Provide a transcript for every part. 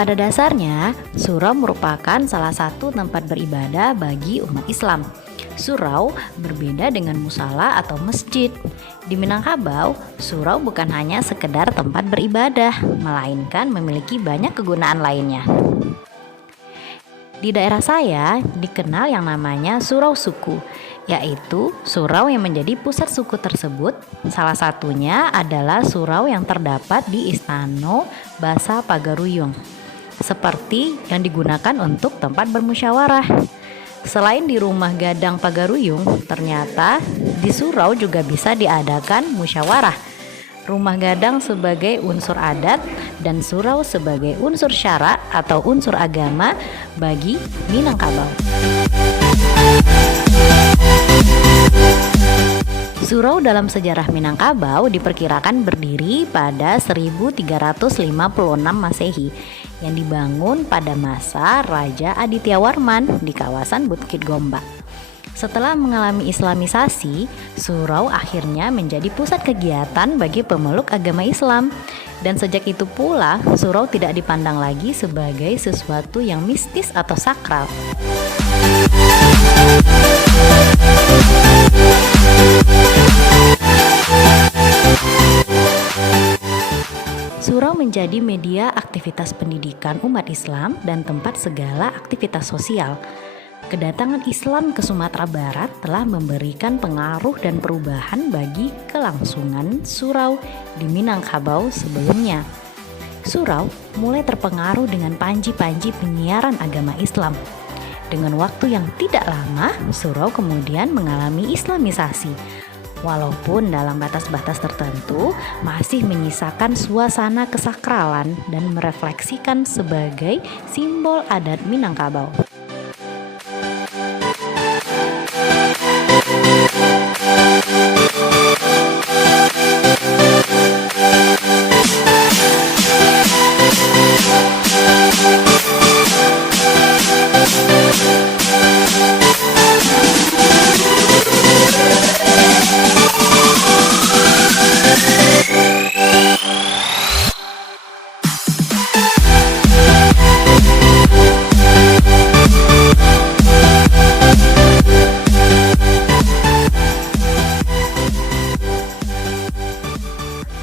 Pada dasarnya, surau merupakan salah satu tempat beribadah bagi umat Islam. Surau berbeda dengan musala atau masjid. Di Minangkabau, surau bukan hanya sekedar tempat beribadah, melainkan memiliki banyak kegunaan lainnya. Di daerah saya dikenal yang namanya surau suku, yaitu surau yang menjadi pusat suku tersebut. Salah satunya adalah surau yang terdapat di Istana Basa Pagaruyung, seperti yang digunakan untuk tempat bermusyawarah. Selain di rumah gadang Pagaruyung, ternyata di surau juga bisa diadakan musyawarah. Rumah gadang sebagai unsur adat dan surau sebagai unsur syara atau unsur agama bagi Minangkabau. Surau dalam sejarah Minangkabau diperkirakan berdiri pada 1356 Masehi yang dibangun pada masa Raja Aditya Warman di kawasan Bukit Gombak. Setelah mengalami islamisasi, surau akhirnya menjadi pusat kegiatan bagi pemeluk agama Islam. Dan sejak itu pula, surau tidak dipandang lagi sebagai sesuatu yang mistis atau sakral. Surau menjadi media aktivitas pendidikan umat Islam dan tempat segala aktivitas sosial. Kedatangan Islam ke Sumatera Barat telah memberikan pengaruh dan perubahan bagi kelangsungan surau di Minangkabau sebelumnya. Surau mulai terpengaruh dengan panji-panji penyiaran agama Islam. Dengan waktu yang tidak lama, surau kemudian mengalami islamisasi. Walaupun dalam batas-batas tertentu masih menyisakan suasana kesakralan dan merefleksikan sebagai simbol adat Minangkabau.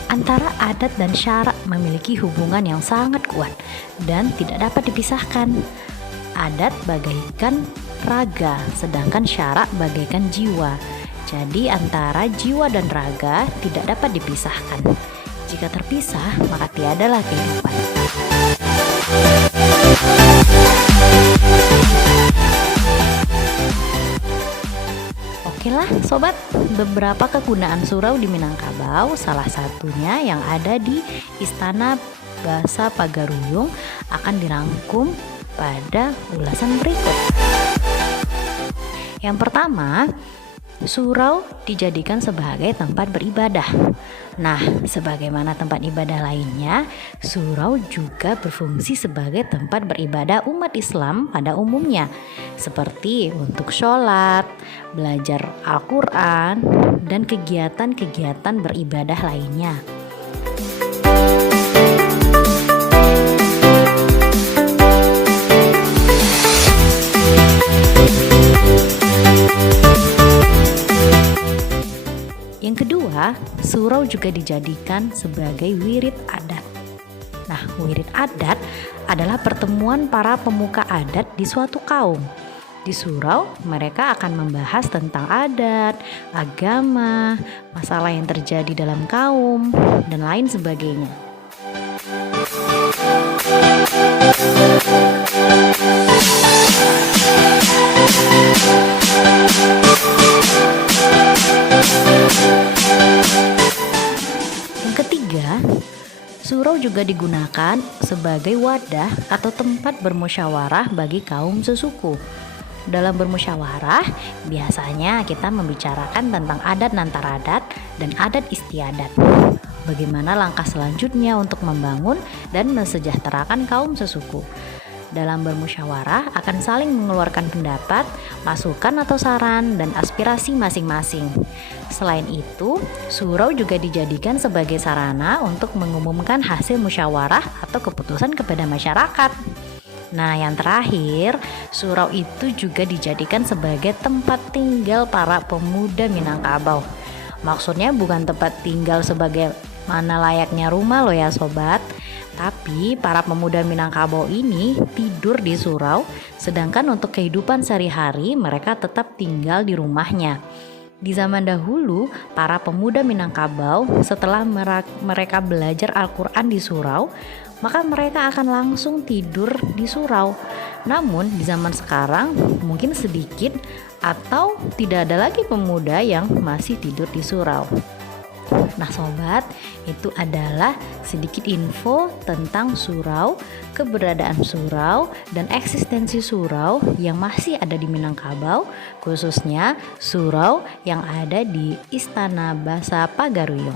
Antara adat dan syarak memiliki hubungan yang sangat kuat dan tidak dapat dipisahkan. Adat bagaikan raga, sedangkan syarak bagaikan jiwa. Jadi antara jiwa dan raga tidak dapat dipisahkan. Jika terpisah, maka tiadalah kehidupan. Oke lah sobat, beberapa kegunaan surau di Minangkabau, salah satunya yang ada di Istana Basa Pagaruyung akan dirangkum pada ulasan berikut. Yang pertama, surau dijadikan sebagai tempat beribadah. Nah, sebagaimana tempat ibadah lainnya, surau juga berfungsi sebagai tempat beribadah umat Islam pada umumnya, seperti untuk sholat, belajar Al-Quran, dan kegiatan-kegiatan beribadah lainnya. Yang kedua, surau juga dijadikan sebagai wirid adat. Nah, wirid adat adalah pertemuan para pemuka adat di suatu kaum. Di surau, mereka akan membahas tentang adat, agama, masalah yang terjadi dalam kaum, dan lain sebagainya. Yang ketiga, surau juga digunakan sebagai wadah atau tempat bermusyawarah bagi kaum sesuku. Dalam bermusyawarah, biasanya kita membicarakan tentang adat nantaradat dan adat istiadat. Bagaimana langkah selanjutnya untuk membangun dan mesejahterakan kaum sesuku. Dalam bermusyawarah akan saling mengeluarkan pendapat, masukan atau saran, dan aspirasi masing-masing. Selain itu, surau juga dijadikan sebagai sarana untuk mengumumkan hasil musyawarah atau keputusan kepada masyarakat. Nah, yang terakhir, surau itu juga dijadikan sebagai tempat tinggal para pemuda Minangkabau. Maksudnya bukan tempat tinggal sebagai mana layaknya rumah loh ya sobat. Tapi para pemuda Minangkabau ini tidur di surau, sedangkan untuk kehidupan sehari-hari mereka tetap tinggal di rumahnya. Di zaman dahulu, para pemuda Minangkabau setelah mereka belajar Al-Quran di surau, maka mereka akan langsung tidur di surau. Namun di zaman sekarang mungkin sedikit atau tidak ada lagi pemuda yang masih tidur di surau. Nah sobat, itu adalah sedikit info tentang surau, keberadaan surau, dan eksistensi surau yang masih ada di Minangkabau, khususnya surau yang ada di Istana Basa Pagaruyung.